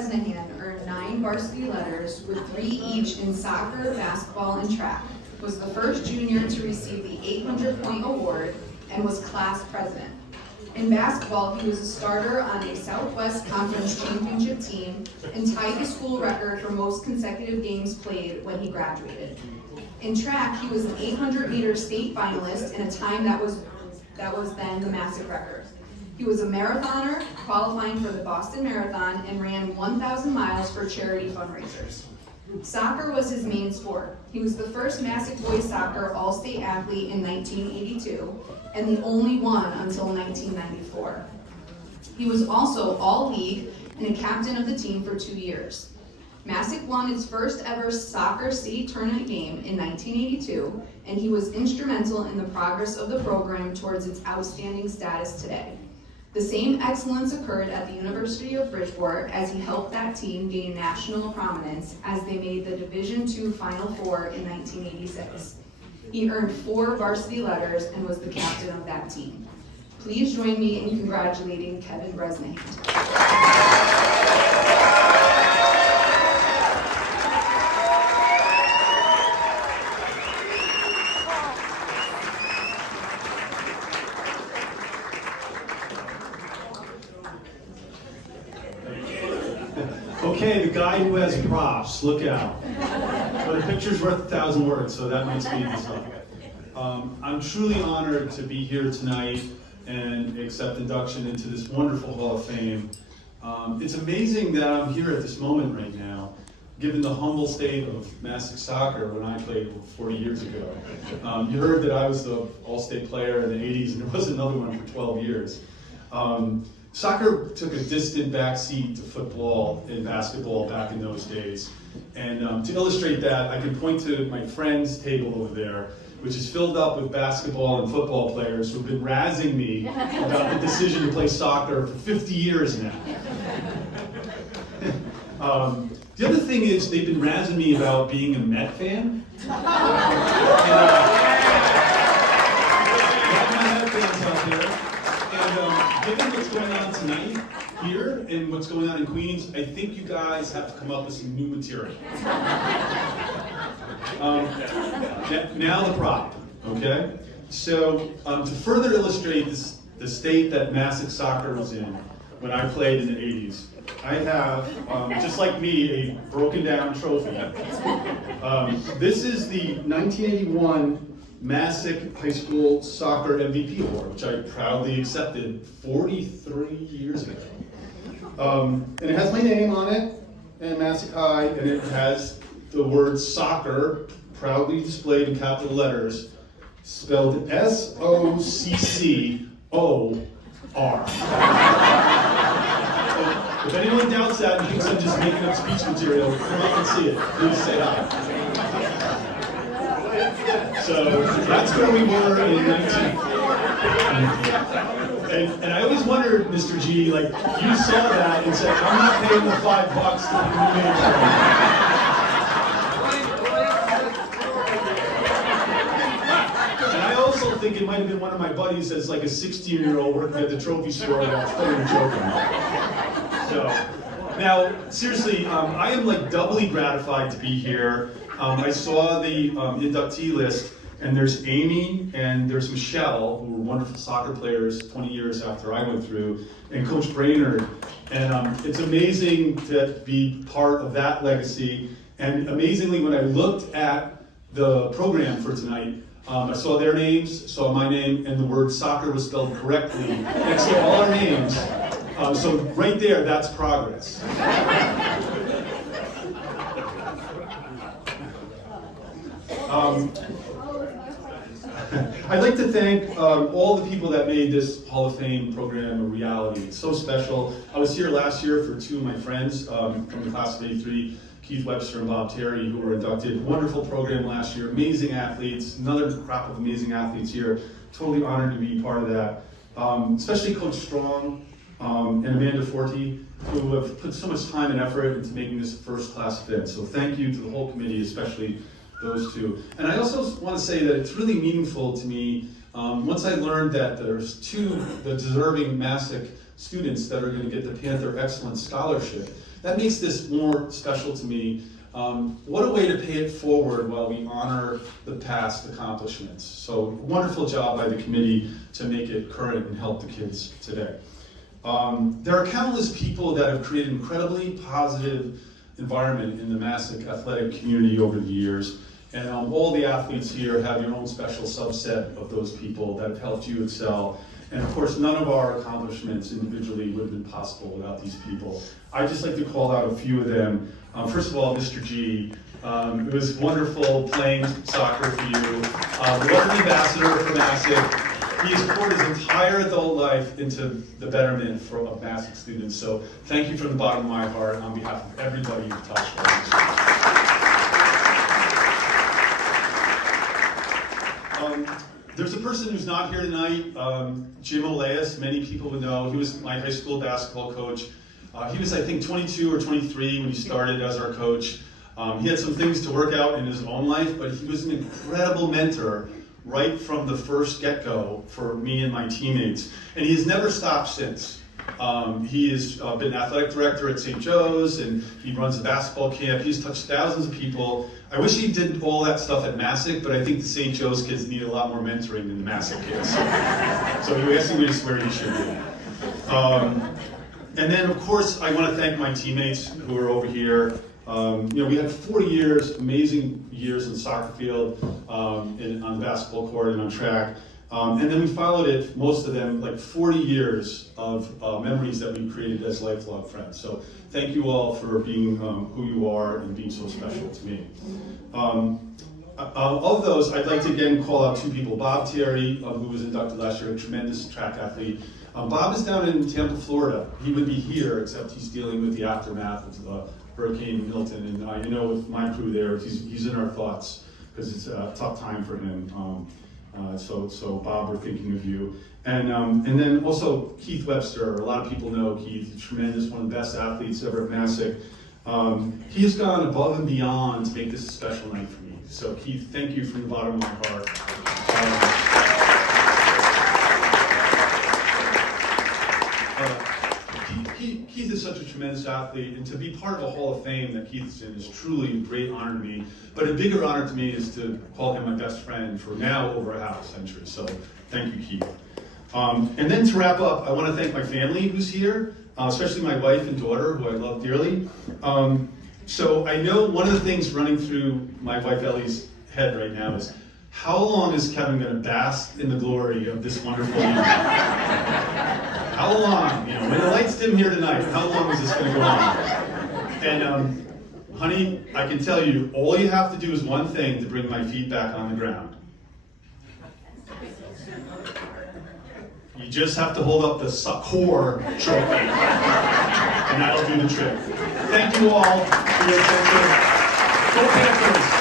Bresnahan earned 9 varsity letters with 3 each in soccer, basketball, and track, was the first junior to receive the 800-point award, and was class president. In basketball, he was a starter on a Southwest Conference championship team and tied the school record for most consecutive games played when he graduated. In track, he was an 800-meter state finalist in a time that was then the Masuk record. He was a marathoner, qualifying for the Boston Marathon, and ran 1,000 miles for charity fundraisers. Soccer was his main sport. He was the first Masuk boys soccer all-state athlete in 1982, and the only one until 1994. He was also all-league and a captain of the team for 2 years. Masuk won its first ever soccer state tournament game in 1982, and he was instrumental in the progress of the program towards its outstanding status today. The same excellence occurred at the University of Bridgeport as he helped that team gain national prominence as they made the Division II Final Four in 1986. He earned 4 varsity letters and was the captain of that team. Please join me in congratulating Kevin Bresnahan. Okay, the guy who has props, look out. But a picture's worth 1,000 words, so that might speed this up. I'm truly honored to be here tonight and accept induction into this wonderful Hall of Fame. It's amazing that I'm here at this moment right now, given the humble state of Masuk soccer when I played 40 years ago. You heard that I was the all-state player in the 80s, and there was another one for 12 years. Soccer took a distant backseat to football and basketball back in those days. And to illustrate that, I can point to my friend's table over there, which is filled up with basketball and football players who've been razzing me about the decision to play soccer for 50 years now. The other thing is they've been razzing me about being a Met fan. Given what's going on tonight here and what's going on in Queens, I think you guys have to come up with some new material. Now the prop, okay? So to further illustrate the state that Masuk soccer was in when I played in the 80s, I have, just like me, a broken down trophy. This is the 1981 Masuk High School Soccer MVP Award, which I proudly accepted 43 years ago. And it has my name on it, and Masuk High, and it has the word soccer proudly displayed in capital letters, spelled S-O-C-C-O-R. If anyone doubts that and thinks I'm just making up speech material, come up and see it. Please say hi. So that's where we were in 19... And I always wondered, Mr. G, like, you saw that and said, I'm not paying the $5 that you made for me. And I also think it might have been one of my buddies as like a 16-year-old working at the trophy store while playing a joke on it. So, now, seriously, I am like doubly gratified to be here. I saw the inductee list, and there's Amy and there's Michelle, who were wonderful soccer players 20 years after I went through, and Coach Brainerd. And it's amazing to be part of that legacy. And amazingly, when I looked at the program for tonight, I saw their names, saw my name, and the word soccer was spelled correctly next to all our names. So right there, that's progress. I'd like to thank all the people that made this Hall of Fame program a reality. It's so special. I was here last year for 2 of my friends from the class of '83, Keith Webster and Bob Terry, who were inducted. Wonderful program last year, amazing athletes, another crop of amazing athletes here. Totally honored to be part of that. Especially Coach Strong and Amanda Forte, who have put so much time and effort into making this a first-class event. So thank you to the whole committee, especially those 2. And I also want to say that it's really meaningful to me once I learned that there's 2 the deserving Masuk students that are going to get the Panther Excellence Scholarship, That makes this more special to me. What a way to pay it forward while we honor the past accomplishments. So wonderful job by the committee to make it current and help the kids today. There are countless people that have created incredibly positive environment in the Masuk athletic community over the years. And all the athletes here have your own special subset of those people that have helped you excel. And of course, none of our accomplishments individually would have been possible without these people. I'd just like to call out a few of them. First of all, Mr. G. It was wonderful playing soccer for you. What an ambassador for Masuk. He has poured his entire adult life into the betterment of Masuk students. So thank you from the bottom of my heart on behalf of everybody in Tashua. There's a person who's not here tonight, Jim Oleas. Many people would know. He was my high school basketball coach. He was, I think, 22 or 23 when he started as our coach. He had some things to work out in his own life, but he was an incredible mentor right from the first get-go for me and my teammates. And he has never stopped since. He has been athletic director at St. Joe's, and he runs a basketball camp. He's touched thousands of people. I wish he did all that stuff at Masuk, but I think the St. Joe's kids need a lot more mentoring than the Masuk kids. So he asked me where he should be. And then, of course, I want to thank my teammates who are over here. We had 4 years, amazing years in the soccer field, on the basketball court and on track. And then we followed it, most of them, like 40 years of memories that we created as lifelong friends. So thank you all for being who you are and being so special to me. Of those, I'd like to again call out 2 people. Bob Terry, who was inducted last year, a tremendous track athlete. Bob is down in Tampa, Florida. He would be here, except he's dealing with the aftermath of Hurricane Milton. And I know with my crew there, he's in our thoughts because it's a tough time for him. So Bob, we're thinking of you. And then also Keith Webster. A lot of people know Keith. He's tremendous, one of the best athletes ever at Masuk. He's gone above and beyond to make this a special night for me. So Keith, thank you from the bottom of my heart. Keith is such a tremendous athlete, and to be part of a Hall of Fame that Keith's in is truly a great honor to me. But a bigger honor to me is to call him my best friend for now over a half century. So thank you, Keith. And then to wrap up, I want to thank my family who's here, especially my wife and daughter, who I love dearly. So I know one of the things running through my wife Ellie's head right now is, how long is Kevin going to bask in the glory of this wonderful evening? How long? When the lights dim here tonight, how long is this going to go on? And honey, I can tell you, all you have to do is one thing to bring my feet back on the ground. You just have to hold up the core trophy, and that'll do the trick. Thank you all for your attention. Go Panthers!